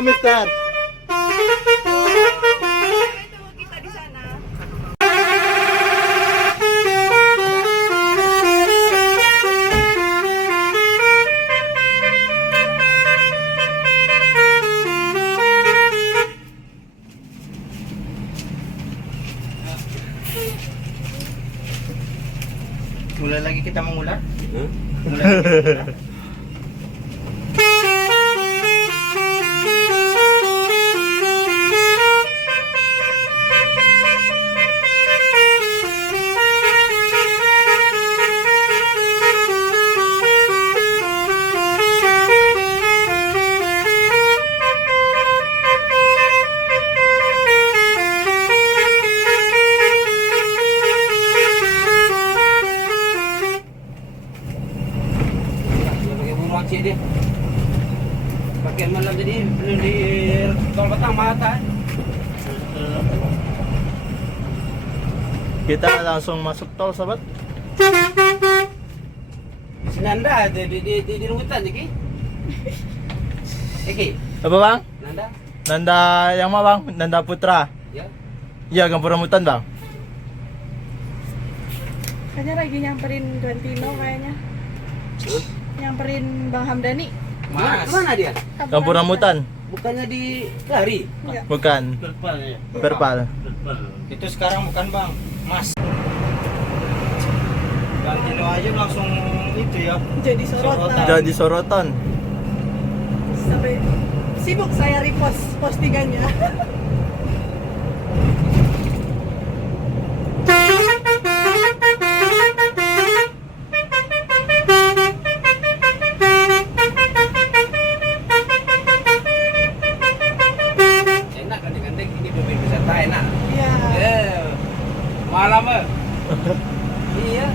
mister. Ketemu kita di sana. Mulai lagi kita mengular. Mulai lagi kita mengular. Cik dia pakai malam jadi belum di tol Batang mata. Kita langsung masuk tol, sobat. Senanda di rutan Ki. Ki. Apa bang? Nanda. Nanda yang mana bang? Nanda Putra. Ya. Iya, Kampung Rambutan bang. Kayaknya lagi nyamperin Gantino kayaknya. Nyamperin Bang Hamdani. Mana dia? Kampung Rambutan. Bukannya di Lari? Enggak. Bukan. Perpal. Itu sekarang bukan Bang, Mas. Gantino aja langsung itu ya. Jadi sorotan. Jadi sorotan. Sampai sibuk saya repost postingannya. Enak kan digandeng ini mobil wisata enak. Iya. Malam iya.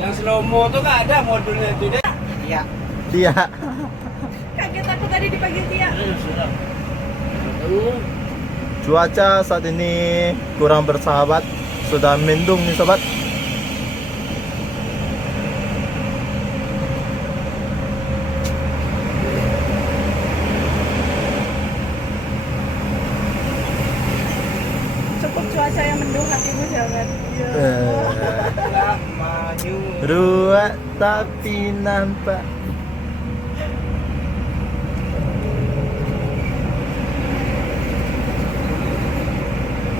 Yang slow mo tuh gak ada modulnya itu deh. Iya. Dia. Kaget aku tadi dipanggil Tia. Cuaca saat ini kurang bersahabat. Sudah mendung nih sobat. Cukup cuaca yang mendung, hatimu jangan. Ya. Maju. Ruat tapi nampak.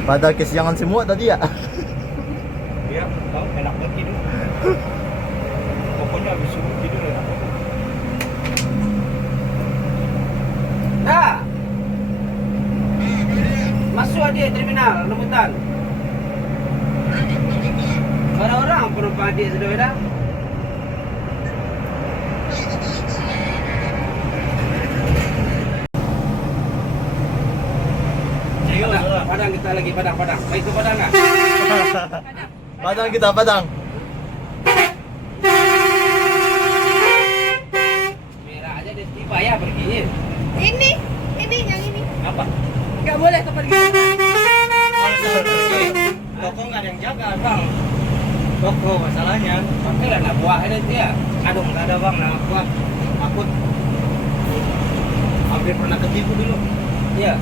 Pada kesiangan semua tadi ya. Iya, tahu enak banget tidur. Pokoknya habis subuh tidur enak banget. Nah. Masuk dia terminal Rambutan. Ada orang penumpang dia sudah ada. Padang kita lagi Padang. Baik ke Padang enggak? Padang kita, Padang. Merah aja dia tiba ya perginya. Ini yang ini. Apa? Gak boleh kepergian. Kalau saya pergi, toko nggak ada yang jaga bang. Toko masalahnya. Pakai lah nak buah ada dia. Aduh nggak ada bang nak buah. Takut. Hampir pernah ketipu dulu. Iya.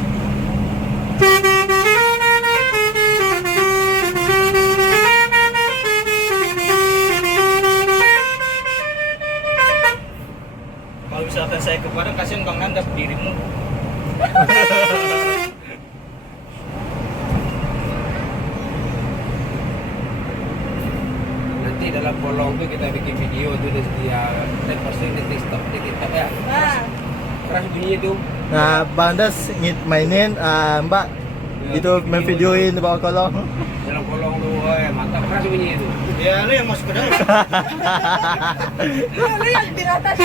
Kalau misalkan saya ke Padang, kasihan Bang Nanda dirimu. Nanti dalam kolong tuh kita bikin video tuh dia dan pasti nanti stop di TikTok ya. Nah, Keras bunyi itu. Nah, Bang Das mainin Mbak itu main videoin di bawah kolong. Dalam kolong tuh, mantap keras bunyi itu. Ya lu yang masuk ke dalam. Lu yang di atas.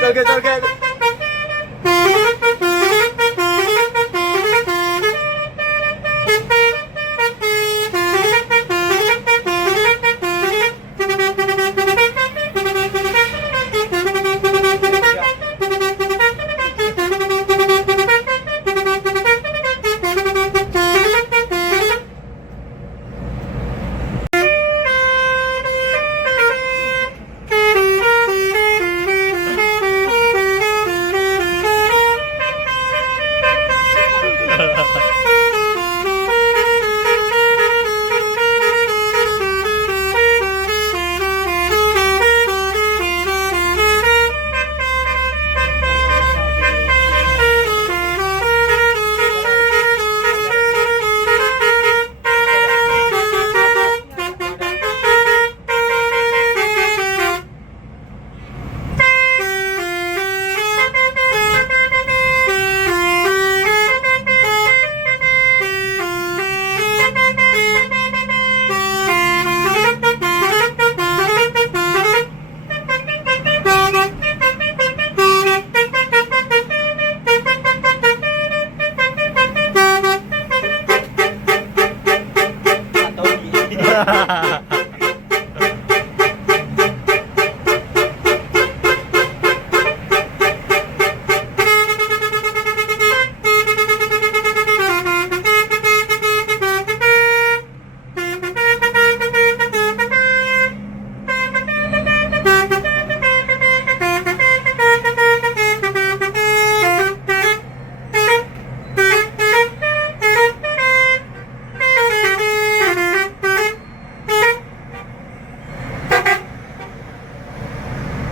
Joget-joget.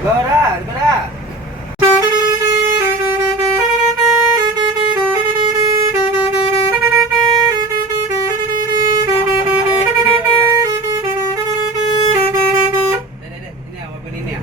Gerak. Ini apa ini ya?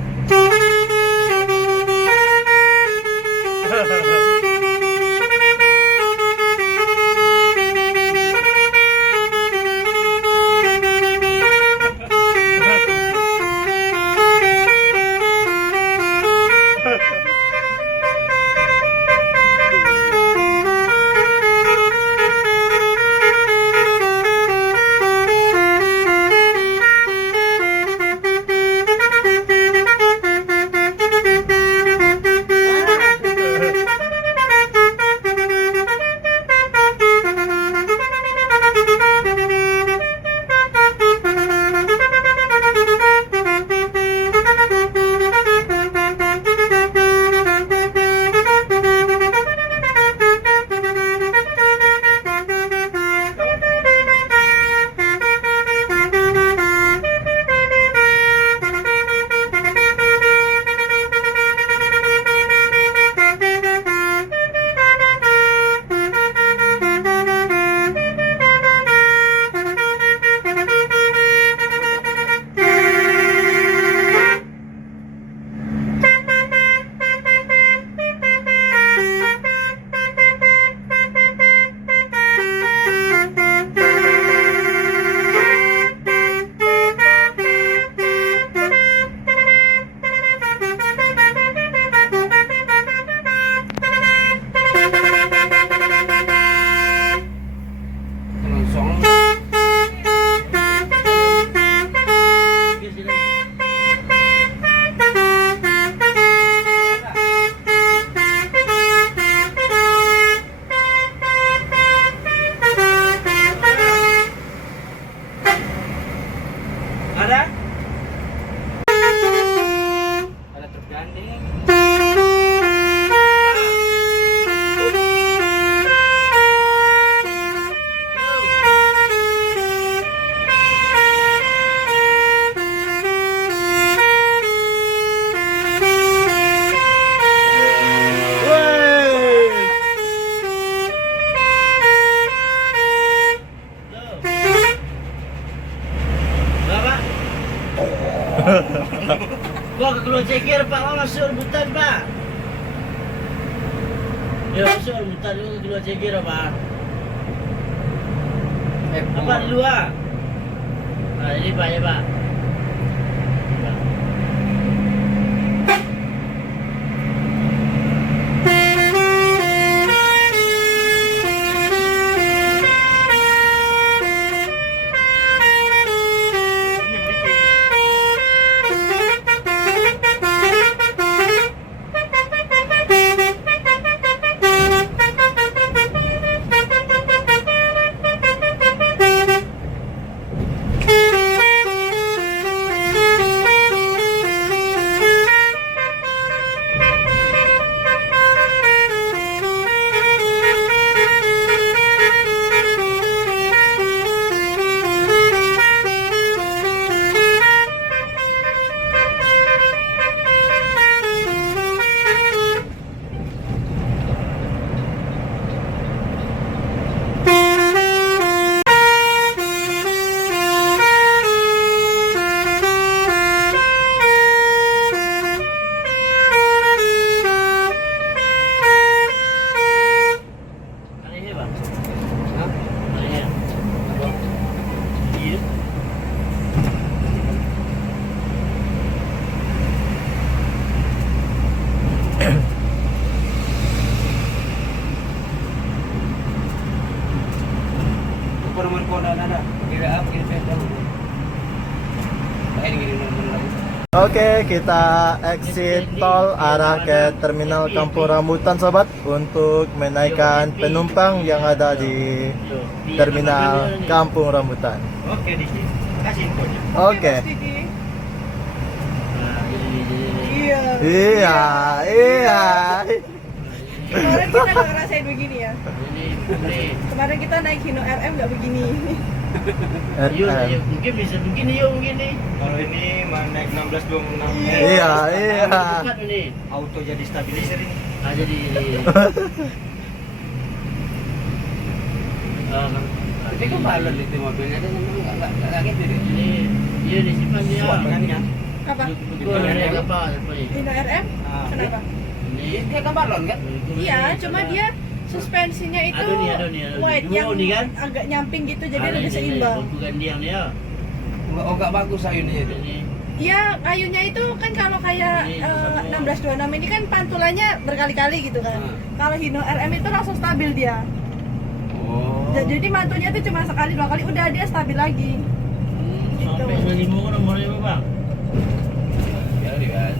Ada? Ada truk gandeng. Wey. Bapak. Gua ke Keluar Cekir, Pak. Mau masuk rebutan, Pak. Ya, masuk rebutan dulu ke Keluar Cekir, Pak. Apa di luar? Nah, ini Pak ya, Pak. Oke, kita exit tol arah ke terminal Kampung Rambutan, sobat, untuk menaikkan penumpang yang ada di terminal Kampung Rambutan. Oke, di sini. Kasih infonya. Oke. Mas Didi. Nah, jadi. Iya. Iya, iya. Kemarin kita nggak ngerasain begini ya. Ini. Kemarin kita naik Hino RM nggak begini. Yuk, mungkin bisa begini yuk begini. Kalau ini naik 1626. Iya, iya. Cepat ini. Auto jadi stabilizer ini. Ah, jadi. Tapi kan balon itu mobilnya kan memang nggak gitu deh. Ini dia disimpan dia. Suaranya. Apa? Ini apa? Hino RM? Kenapa? Ini dia kan balon kan? Iya, cuma dia suspensinya itu Adoni. wide Dua yang nih kan? agak nyamping gitu, jadi lebih seimbang. Bukan dia dia. Enggak bagus ayunnya itu. Iya, kayunya itu kan kalau kayak 1626 ini kan pantulannya berkali-kali gitu kan. Kalau Hino RM itu langsung stabil dia. Oh. Jadi mantunya itu cuma sekali dua kali udah dia stabil lagi. Sampai 5 nomornya Bang. Ya, lihat.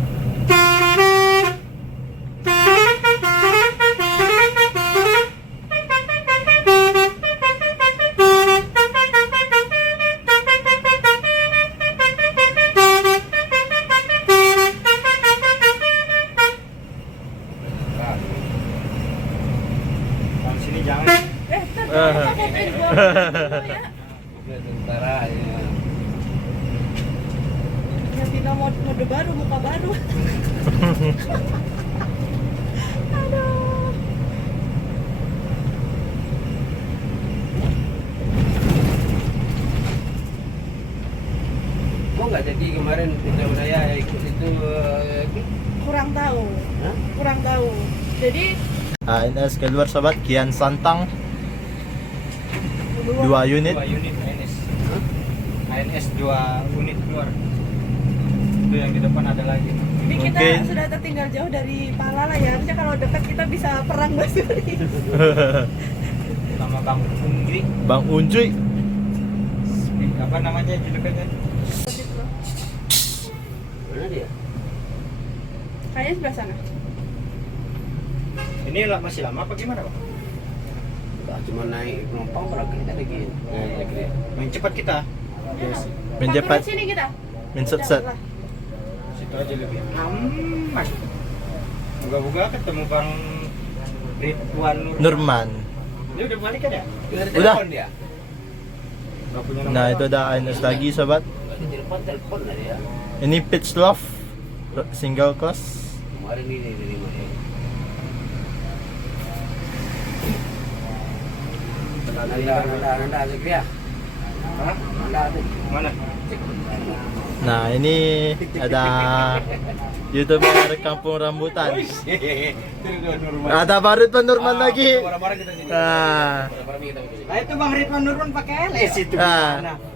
Sini jangan. Fotoin gua dulu ya. Tentara ya. Nyatina mode baru, muka baru. Aduh. Kok nggak jadi kemarin Putra Budaya ikut itu? Kurang tahu. Hah? Kurang tahu. Jadi ANS keluar, sobat. Kian Santang 2 unit. 2 unit ANS. ANS 2 unit keluar. Itu yang di depan ada lagi. ini kita Mungkin. sudah tertinggal jauh dari Palala ya. Harusnya kalau dekat kita bisa perang basuri. Sama Bang Unggri. Bang Unjuy. Apa namanya julukannya? Mana dia? Kayaknya sebelah sana. Ini masih lama apa gimana, Bang? Cuma naik penumpang berapa kita lagi? Main cepat kita. Main Satu cepat. di sini kita. Main set-set. Udah, lah. Situ aja lebih aman. Moga-moga ketemu Bang Ridwan Nurman. Dia udah balik kan ya? Udah. Telepon dia. Nggak punya nomor. Nah itu ada ANS lagi sobat. Telepon lah dia. Ini Pitch Love single cost. Kemarin ini dari mana? Nanda ada dia. Hah? Nanda ada. Mana? Nah ini ada YouTuber Kampung Rambutan. Ada Baru Ridwan Nurman lagi. Barang-barang kita sini. Nah, Nah itu Bang Ridwan Nurman pakai LS itu. Nah. Gimana?